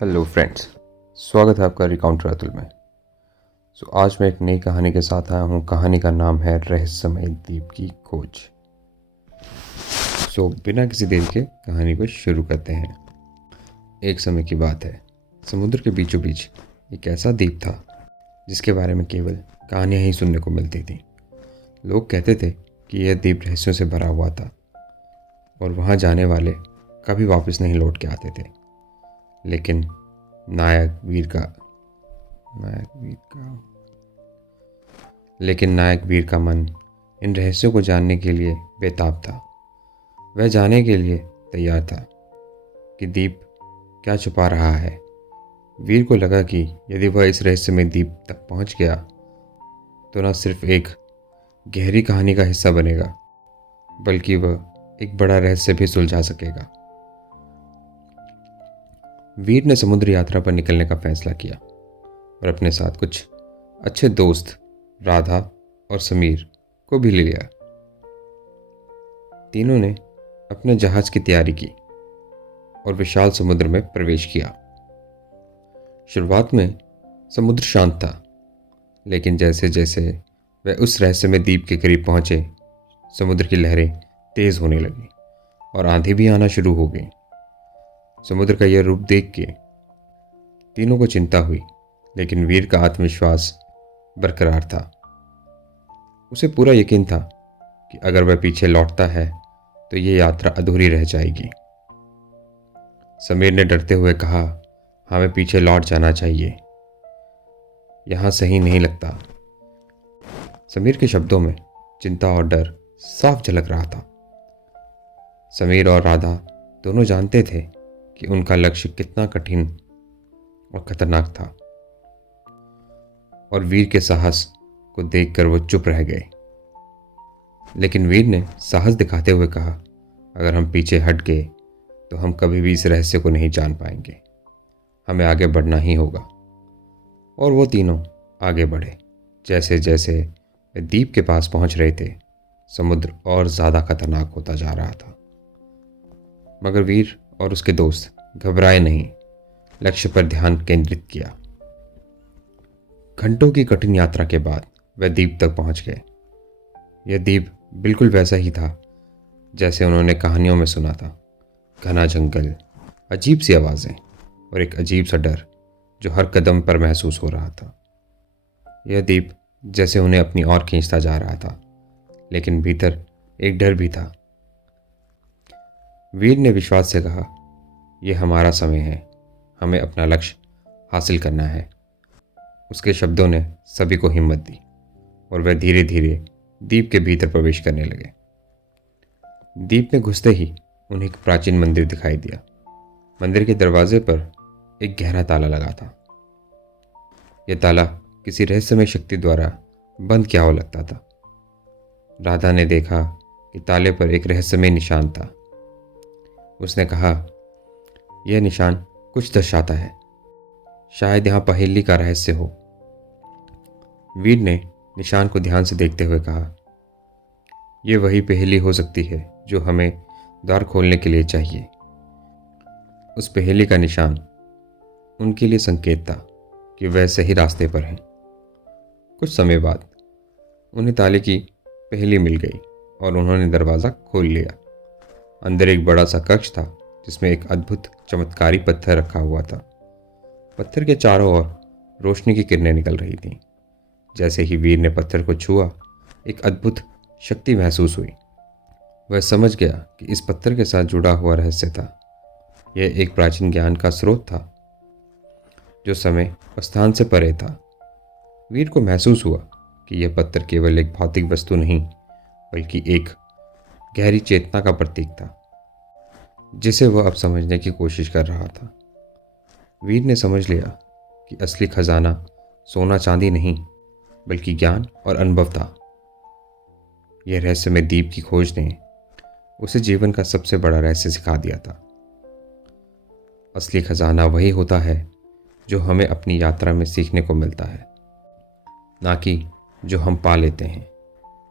Hello friends, स्वागत है आपका रिकाउंटर अतुल में। आज मैं एक नई कहानी के साथ आया हूँ। कहानी का नाम है रहस्यमय द्वीप की खोज। बिना किसी देरी के कहानी को शुरू करते हैं। एक समय की बात है, समुद्र के बीचों बीच एक ऐसा द्वीप था जिसके बारे में केवल कहानियाँ ही सुनने को मिलती थी। लोग कहते थे कि यह द्वीप रहस्यों से भरा हुआ था और वहाँ जाने वाले कभी वापस नहीं लौट के आते थे। लेकिन नायक वीर का मन इन रहस्यों को जानने के लिए बेताब था। वह जानने के लिए तैयार था कि द्वीप क्या छुपा रहा है। वीर को लगा कि यदि वह इस रहस्य में द्वीप तक पहुंच गया तो न सिर्फ एक गहरी कहानी का हिस्सा बनेगा, बल्कि वह एक बड़ा रहस्य भी सुलझा सकेगा। वीर ने समुद्र यात्रा पर निकलने का फैसला किया और अपने साथ कुछ अच्छे दोस्त राधा और समीर को भी ले लिया। तीनों ने अपने जहाज की तैयारी की और विशाल समुद्र में प्रवेश किया। शुरुआत में समुद्र शांत था, लेकिन जैसे जैसे वह उस रहस्यमय द्वीप के करीब पहुंचे, समुद्र की लहरें तेज होने लगी और आंधी भी आना शुरू हो गई। समुद्र का यह रूप देख के तीनों को चिंता हुई, लेकिन वीर का आत्मविश्वास बरकरार था। उसे पूरा यकीन था कि अगर वह पीछे लौटता है तो यह यात्रा अधूरी रह जाएगी। समीर ने डरते हुए कहा, हमें पीछे लौट जाना चाहिए, यहां सही नहीं लगता। समीर के शब्दों में चिंता और डर साफ झलक रहा था। समीर और राधा दोनों जानते थे कि उनका लक्ष्य कितना कठिन और खतरनाक था, और वीर के साहस को देखकर वो चुप रह गए। लेकिन वीर ने साहस दिखाते हुए कहा, अगर हम पीछे हट गए तो हम कभी भी इस रहस्य को नहीं जान पाएंगे। हमें आगे बढ़ना ही होगा। और वो तीनों आगे बढ़े। जैसे जैसे वे द्वीप के पास पहुंच रहे थे, समुद्र और ज़्यादा खतरनाक होता जा रहा था। मगर वीर और उसके दोस्त घबराए नहीं, लक्ष्य पर ध्यान केंद्रित किया। घंटों की कठिन यात्रा के बाद वे द्वीप तक पहुंच गए। यह द्वीप बिल्कुल वैसा ही था जैसे उन्होंने कहानियों में सुना था। घना जंगल, अजीब सी आवाज़ें और एक अजीब सा डर जो हर कदम पर महसूस हो रहा था। यह द्वीप जैसे उन्हें अपनी ओर खींचता जा रहा था, लेकिन भीतर एक डर भी था। वीर ने विश्वास से कहा, यह हमारा समय है, हमें अपना लक्ष्य हासिल करना है। उसके शब्दों ने सभी को हिम्मत दी और वह धीरे धीरे द्वीप के भीतर प्रवेश करने लगे। द्वीप में घुसते ही उन्हें एक प्राचीन मंदिर दिखाई दिया। मंदिर के दरवाजे पर एक गहरा ताला लगा था। यह ताला किसी रहस्यमय शक्ति द्वारा बंद किया हुआ लगता था। राधा ने देखा कि ताले पर एक रहस्यमय निशान था। उसने कहा, यह निशान कुछ दर्शाता है, शायद यहाँ पहेली का रहस्य हो। वीर ने निशान को ध्यान से देखते हुए कहा, यह वही पहेली हो सकती है जो हमें द्वार खोलने के लिए चाहिए। उस पहेली का निशान उनके लिए संकेत था कि वह सही रास्ते पर हैं। कुछ समय बाद उन्हें ताले की पहेली मिल गई और उन्होंने दरवाज़ा खोल लिया। अंदर एक बड़ा सा कक्ष था जिसमें एक अद्भुत चमत्कारी पत्थर रखा हुआ था। पत्थर के चारों ओर रोशनी की किरणें निकल रही थीं। जैसे ही वीर ने पत्थर को छुआ, एक अद्भुत शक्ति महसूस हुई। वह समझ गया कि इस पत्थर के साथ जुड़ा हुआ रहस्य था। यह एक प्राचीन ज्ञान का स्रोत था जो समय और स्थान से परे था। वीर को महसूस हुआ कि यह पत्थर केवल एक भौतिक वस्तु नहीं, बल्कि एक गहरी चेतना का प्रतीक था जिसे वह अब समझने की कोशिश कर रहा था। वीर ने समझ लिया कि असली खजाना सोना चांदी नहीं, बल्कि ज्ञान और अनुभव था। यह रहस्यमय द्वीप की खोज ने उसे जीवन का सबसे बड़ा रहस्य सिखा दिया था। असली खजाना वही होता है जो हमें अपनी यात्रा में सीखने को मिलता है, ना कि जो हम पा लेते हैं।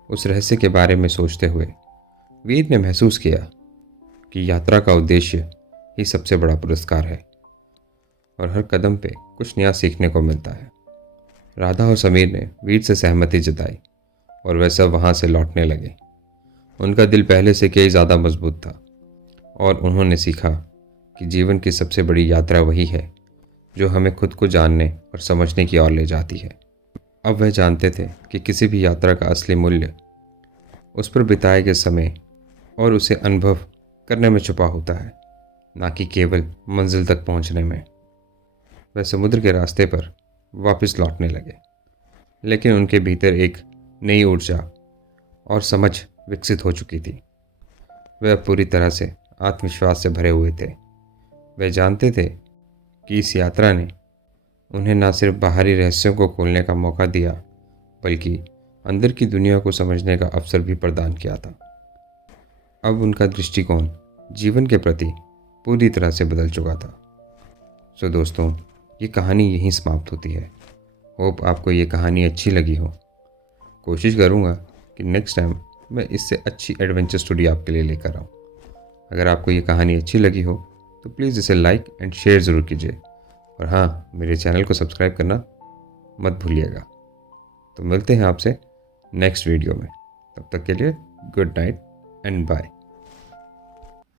उस रहस्य के बारे में सोचते हुए वीर ने महसूस किया कि यात्रा का उद्देश्य ही सबसे बड़ा पुरस्कार है। और हर कदम पे कुछ नया सीखने को मिलता है। राधा और समीर ने वीर से सहमति जताई और वह सब वहाँ से लौटने लगे। उनका दिल पहले से कई ज़्यादा मजबूत था और उन्होंने सीखा कि जीवन की सबसे बड़ी यात्रा वही है जो हमें खुद को जानने और समझने की ओर ले जाती है। अब वह जानते थे कि किसी भी यात्रा का असली मूल्य उस पर बिताए गए समय और उसे अनुभव करने में छुपा होता है, ना कि केवल मंजिल तक पहुंचने में। वह समुद्र के रास्ते पर वापस लौटने लगे, लेकिन उनके भीतर एक नई ऊर्जा और समझ विकसित हो चुकी थी। वे अब पूरी तरह से आत्मविश्वास से भरे हुए थे। वे जानते थे कि इस यात्रा ने उन्हें न सिर्फ बाहरी रहस्यों को खोलने का मौका दिया, बल्कि अंदर की दुनिया को समझने का अवसर भी प्रदान किया था। अब उनका दृष्टिकोण जीवन के प्रति पूरी तरह से बदल चुका था। सो दोस्तों, ये कहानी यहीं समाप्त होती है। होप आपको ये कहानी अच्छी लगी हो। कोशिश करूँगा कि नेक्स्ट टाइम मैं इससे अच्छी एडवेंचर स्टोरी आपके लिए लेकर आऊँ। अगर आपको ये कहानी अच्छी लगी हो तो प्लीज़ इसे लाइक एंड शेयर ज़रूर कीजिए, और हाँ, मेरे चैनल को सब्सक्राइब करना मत भूलिएगा। तो मिलते हैं आपसे नेक्स्ट वीडियो में। तब तक के लिए गुड नाइट एंड बाय।